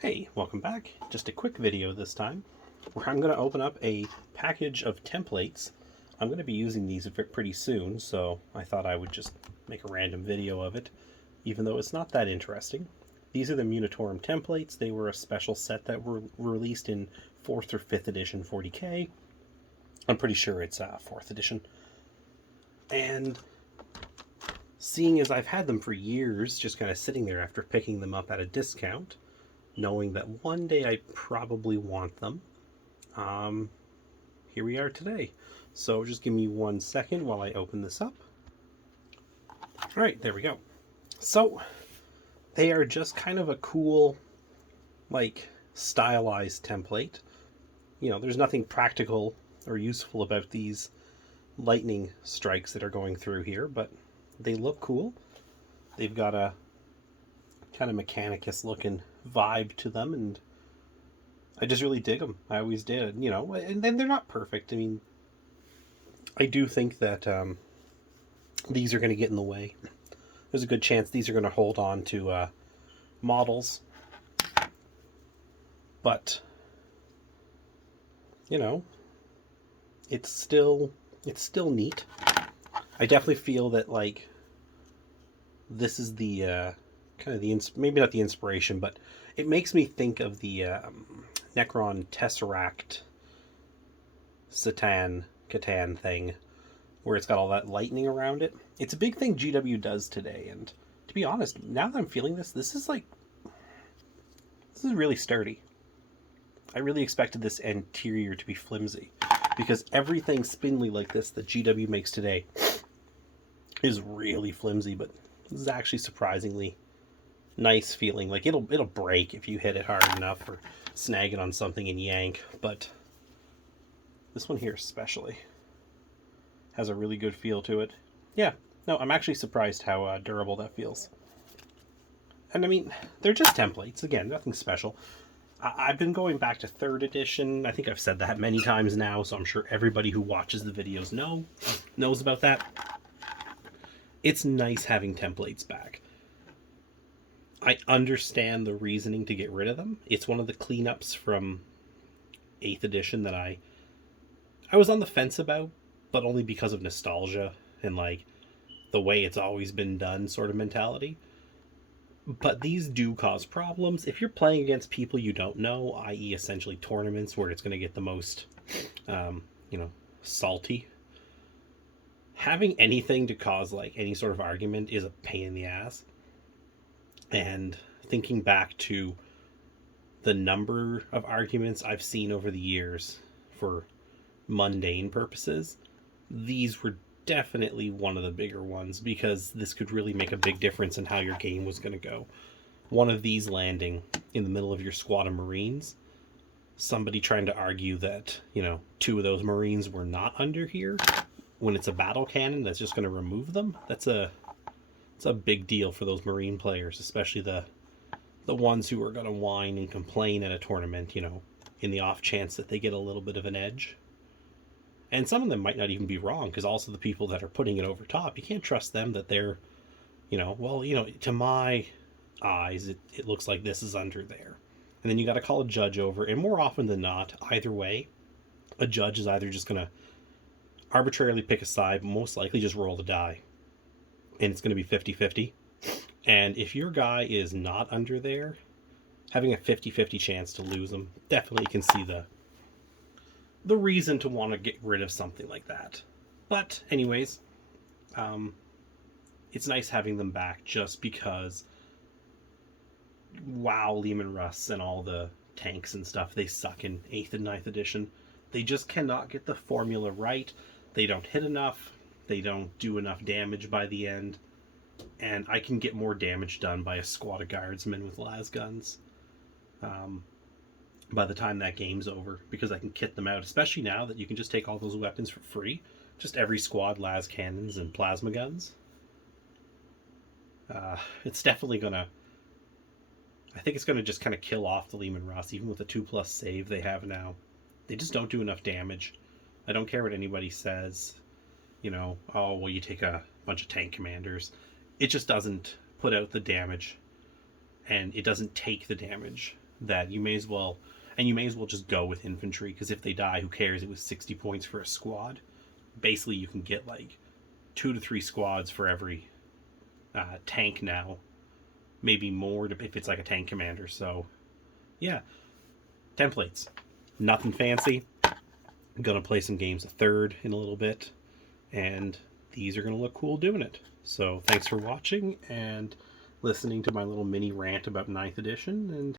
Hey, welcome back. Just a quick video this time where I'm going to open up a package of templates. I'm going to be using these pretty soon, so I thought I would just make a random video of it, even though it's not that interesting. These are the Munitorum Templates. They were a special set that were released in 4th or 5th edition 40k. I'm pretty sure it's 4th edition. And seeing as I've had them for years, just kind of sitting there after picking them up at a discount, knowing that one day I probably want them, here we are today. So just give me 1 second while I open this up. All right, there we go. So they are just kind of a cool, like, stylized template. You know, there's nothing practical or useful about these lightning strikes that are going through here, but they look cool. They've got a kind of Mechanicus looking vibe to them, and I just really dig them. I always did, you know, and then they're not perfect. I mean, I do think that these are going to get in the way. There's a good chance these are going to hold on to models, but you know, it's still neat. I definitely feel that, like, this is the kind of the maybe not the inspiration, but it makes me think of the Necron Tesseract Catan thing, where it's got all that lightning around it. It's a big thing GW does today, and to be honest, now that I'm feeling this is really sturdy. I really expected this interior to be flimsy, because everything spindly like this that GW makes today is really flimsy, but this is actually surprisingly nice feeling. Like, it'll break if you hit it hard enough or snag it on something and yank, but this one here especially has a really good feel to it. Yeah, no, I'm actually surprised how durable that feels. And I mean, they're just templates. Again, nothing special. I've been going back to 3rd edition. I think I've said that many times now, so I'm sure everybody who watches the videos knows about that. It's nice having templates back. I understand the reasoning to get rid of them. It's one of the cleanups from 8th edition that I was on the fence about, but only because of nostalgia and, like, the way it's always been done sort of mentality. But these do cause problems. If you're playing against people you don't know, i.e. essentially tournaments where it's going to get the most, salty, having anything to cause, like, any sort of argument is a pain in the ass. And thinking back to the number of arguments I've seen over the years for mundane purposes, these were definitely one of the bigger ones, because this could really make a big difference in how your game was going to go. One of these landing in the middle of your squad of Marines, somebody trying to argue that, 2 of those Marines were not under here, when it's a battle cannon that's just going to remove them, it's a big deal for those Marine players, especially the ones who are going to whine and complain at a tournament, in the off chance that they get a little bit of an edge. And some of them might not even be wrong, because also the people that are putting it over top, you can't trust them that they're, to my eyes, it looks like this is under there. And then you got to call a judge over, and more often than not, either way, a judge is either just going to arbitrarily pick a side, most likely just roll the die, and it's going to be 50-50. And if your guy is not under there, having a 50-50 chance to lose them, definitely can see the reason to want to get rid of something like that. But anyways, it's nice having them back, just because, wow, Leman Russ and all the tanks and stuff, they suck in 8th and 9th edition. They just cannot get the formula right. They don't hit enough. They don't do enough damage by the end. And I can get more damage done by a squad of guardsmen with las guns by the time that game's over, because I can kit them out, especially now that you can just take all those weapons for free. Just every squad las cannons and plasma guns. It's definitely gonna, I think it's gonna just kind of kill off the Leman Russ, even with the 2+ save they have now. They just don't do enough damage. I don't care what anybody says, oh, well, you take a bunch of tank commanders. It just doesn't put out the damage, and it doesn't take the damage that you may as well just go with infantry, because if they die, who cares? It was 60 points for a squad. Basically, you can get like 2 to 3 squads for every tank now, maybe more if it's like a tank commander. So yeah, templates, nothing fancy. I'm gonna play some games of third in a little bit, and these are gonna look cool doing it. So thanks for watching and listening to my little mini rant about 9th edition, and